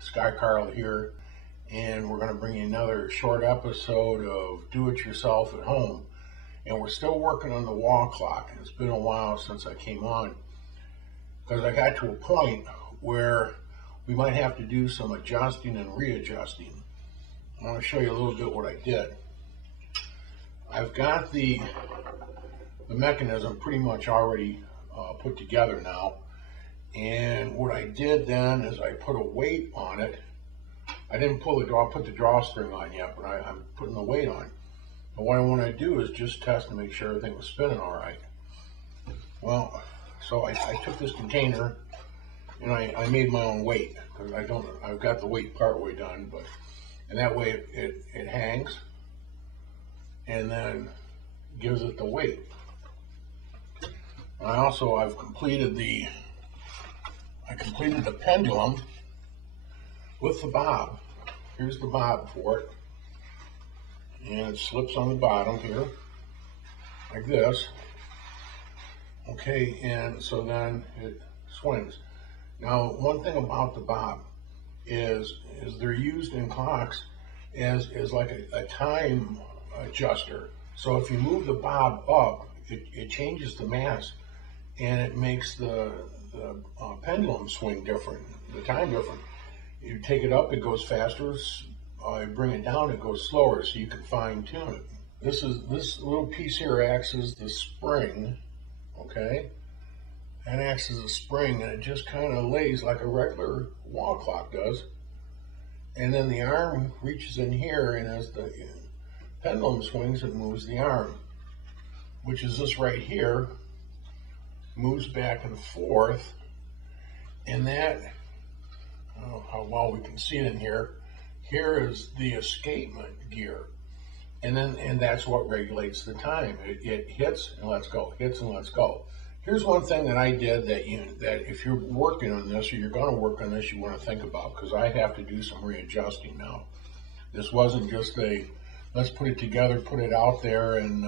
Sky Carl here, and we're going to bring you another short episode of Do It Yourself at Home. And we're still working on the wall clock, and it's been a while since I came on because I got to a point where we might have to do some adjusting and readjusting. I want to show you a little bit what I did. I've got the mechanism pretty much already put together now, and what I did then is I put a weight on it. I didn't put the drawstring on yet, but I'm putting the weight on. But what I want to do is just test to make sure everything was spinning all right. Well, so I took this container and I made my own weight because I've got the weight part way done, and that way it hangs and then gives it the weight. And I've completed the pendulum with the bob. Here's the bob for it, and it slips on the bottom here like this. Okay, and so then it swings. Now, one thing about the bob is they're used in clocks as like a time adjuster. So if you move the bob up, it changes the mass, and it makes the pendulum swing different, the time different. You take it up, it goes faster. You bring it down, it goes slower, so you can fine tune it. This little piece here acts as the spring, okay? That acts as a spring, and it just kind of lays like a regular wall clock does. And then the arm reaches in here, and as the pendulum swings, it moves the arm, which is this right here, moves back and forth, and that, I don't know how well we can see it in here. Here is the escapement gear, and that's what regulates the time. It hits and lets go, hits and lets go. Here's one thing that I did that if you're working on this or you're going to work on this, you want to think about, because I have to do some readjusting now. This wasn't just let's put it together, put it out there, and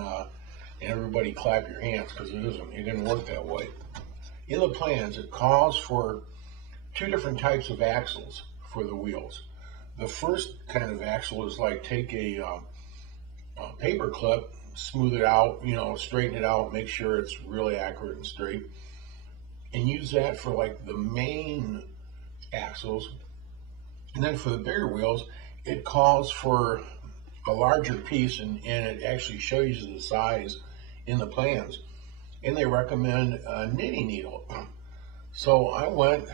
everybody clap your hands, because it isn't. It didn't work that way. In the plans, it calls for two different types of axles for the wheels. The first kind of axle is like take a paper clip, smooth it out, straighten it out, make sure it's really accurate and straight, and use that for like the main axles. And then for the bigger wheels, it calls for a larger piece, and it actually shows you the size in the plans. And they recommend a knitting needle. So I went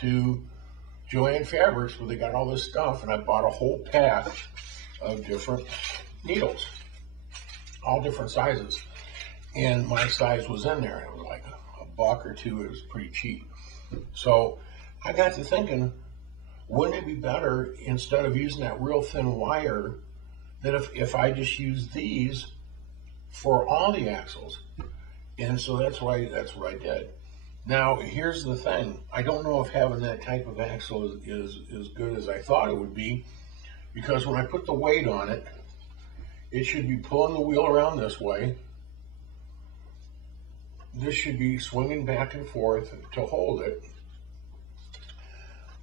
to Joann Fabrics, where they got all this stuff, and I bought a whole pack of different needles, all different sizes, and my size was in there. It was like a buck or two. It was pretty cheap. So I got to thinking, wouldn't it be better, instead of using that real thin wire, that if I just use these for all the axles? And so that's what I did. Now, here's the thing. I don't know if having that type of axle is as good as I thought it would be, because when I put the weight on it, it should be pulling the wheel around this way. This should be swinging back and forth to hold it.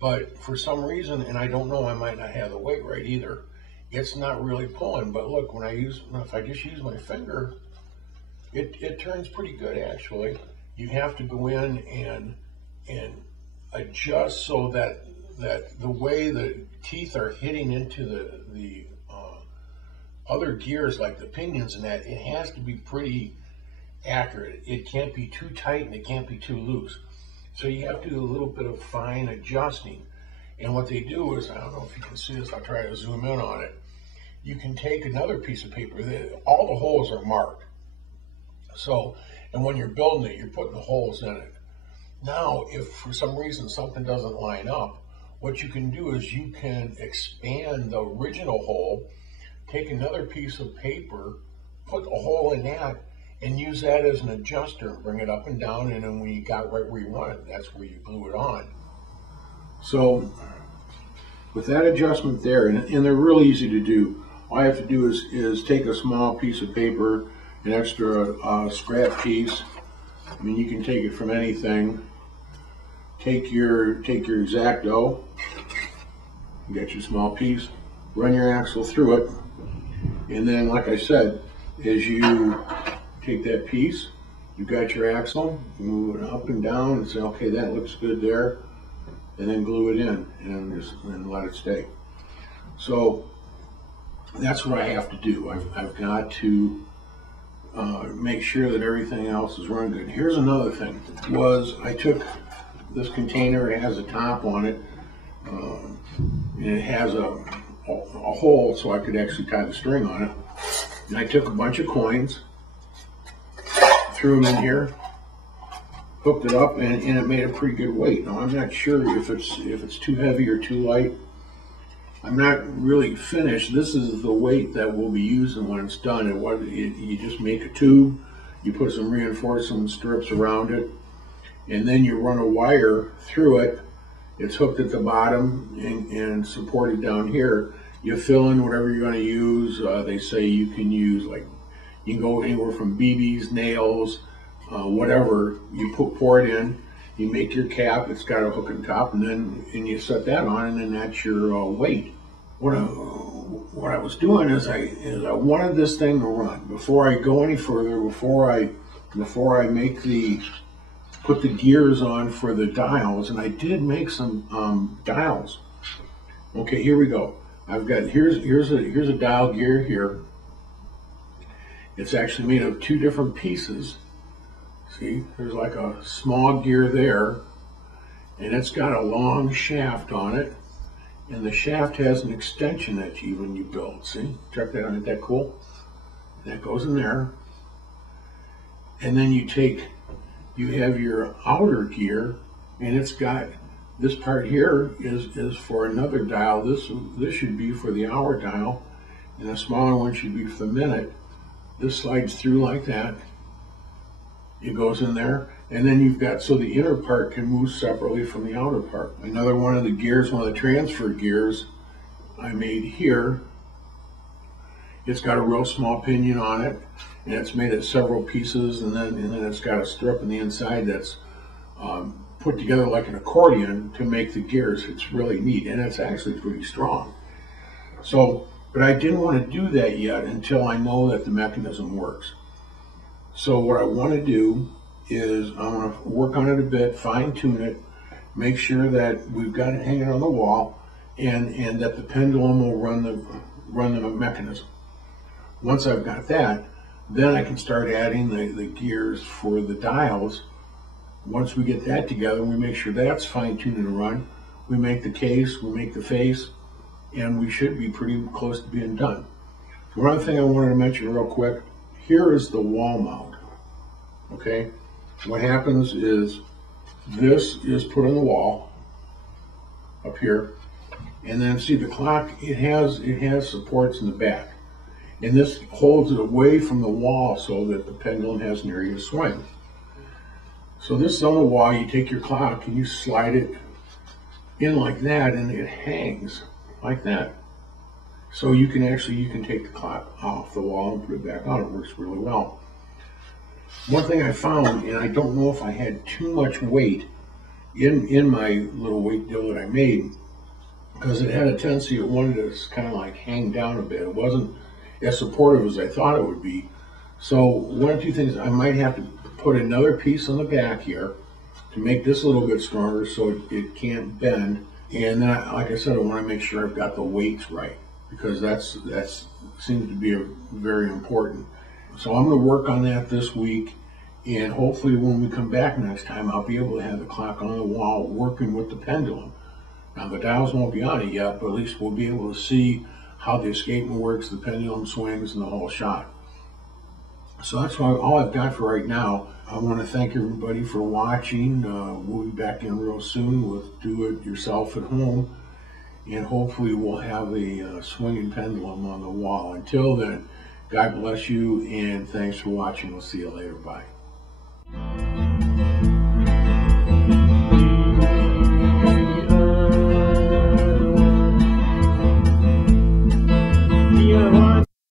But for some reason, and I don't know, I might not have the weight right either, it's not really pulling. But look, if I just use my finger, it turns pretty good, actually. You have to go in and adjust so that the way the teeth are hitting into the other gears, like the pinions and that, it has to be pretty accurate. It can't be too tight and it can't be too loose. So you have to do a little bit of fine adjusting. And what they do is, I don't know if you can see this, I'll try to zoom in on it. You can take another piece of paper. All the holes are marked. So, and when you're building it, you're putting the holes in it. Now, if for some reason something doesn't line up, what you can do is you can expand the original hole, take another piece of paper, put a hole in that, and use that as an adjuster and bring it up and down, and then when you got right where you want it, that's where you glue it on. So with that adjustment there, and they're real easy to do, all I have to do is take a small piece of paper, an extra scrap piece. I mean, you can take it from anything. Take your X-Acto, You got your small piece, run your axle through it, and then, like I said, as you take that piece, you got your axle, you move it up and down and say, okay, that looks good there, and then glue it in and let it stay. So that's what I have to do. I've got to make sure that everything else is running good. Here's another thing, I took this container, it has a top on it, and it has a hole so I could actually tie the string on it. And I took a bunch of coins, threw them in here, hooked it up, and it made a pretty good weight. Now I'm not sure if it's too heavy or too light. I'm not really finished. This is the weight that we'll be using when it's done. You just make a tube, you put some reinforcement strips around it, and then you run a wire through it. It's hooked at the bottom and supported down here. You fill in whatever you're going to use. They say you can use, you can go anywhere from BBs, nails, whatever. You pour it in, you make your cap, it's got a hook on top, and you set that on, and then that's your weight. What I was doing is I wanted this thing to run. Before I go any further, before I put the gears on for the dials, and I did make some dials. Okay, here we go. Here's a dial gear here. It's actually made of two different pieces. See, there's like a small gear there, and it's got a long shaft on it, and the shaft has an extension that you build. See, check that out, isn't that cool? That goes in there, and then you have your outer gear, and it's got this part here is for another dial. This should be for the hour dial, and the smaller one should be for the minute. This slides through like that. It goes in there, and then you've got, so the inner part can move separately from the outer part. Another one of the gears, one of the transfer gears I made here, it's got a real small pinion on it, and it's made of several pieces, and then it's got a strip on the inside that's put together like an accordion to make the gears. It's really neat, and it's actually pretty strong. So, but I didn't want to do that yet until I know that the mechanism works. So what I want to do is I want to work on it a bit, fine tune it, make sure that we've got it hanging on the wall, and that the pendulum will run the mechanism. Once I've got that, then I can start adding the gears for the dials. Once we get that together, we make sure that's fine tuned and run. We make the case, we make the face, and we should be pretty close to being done. One other thing I wanted to mention real quick, here is the wall mount. Okay, what happens is this is put on the wall up here, and then see the clock, it has supports in the back, and this holds it away from the wall so that the pendulum has an area to swing. So this is on the wall, you take your clock and you slide it in like that, and it hangs like that. So you can take the clock off the wall and put it back on. It works really well. One thing I found, and I don't know if I had too much weight in my little weight deal that I made, because it had a tendency, it wanted to kind of like hang down a bit. It wasn't as supportive as I thought it would be. So one or two things, I might have to put another piece on the back here to make this a little bit stronger so it can't bend. And then, like I said, I want to make sure I've got the weights right, because that's seems to be very important. So I'm going to work on that this week, and hopefully when we come back next time, I'll be able to have the clock on the wall working with the pendulum. Now the dials won't be on it yet, but at least we'll be able to see how the escapement works, the pendulum swings, and the whole shot. So that's all I've got for right now. I want to thank everybody for watching. We'll be back in real soon with Do It Yourself at Home, and hopefully we'll have a swinging pendulum on the wall. Until then, God bless you, and thanks for watching. We'll see you later. Bye.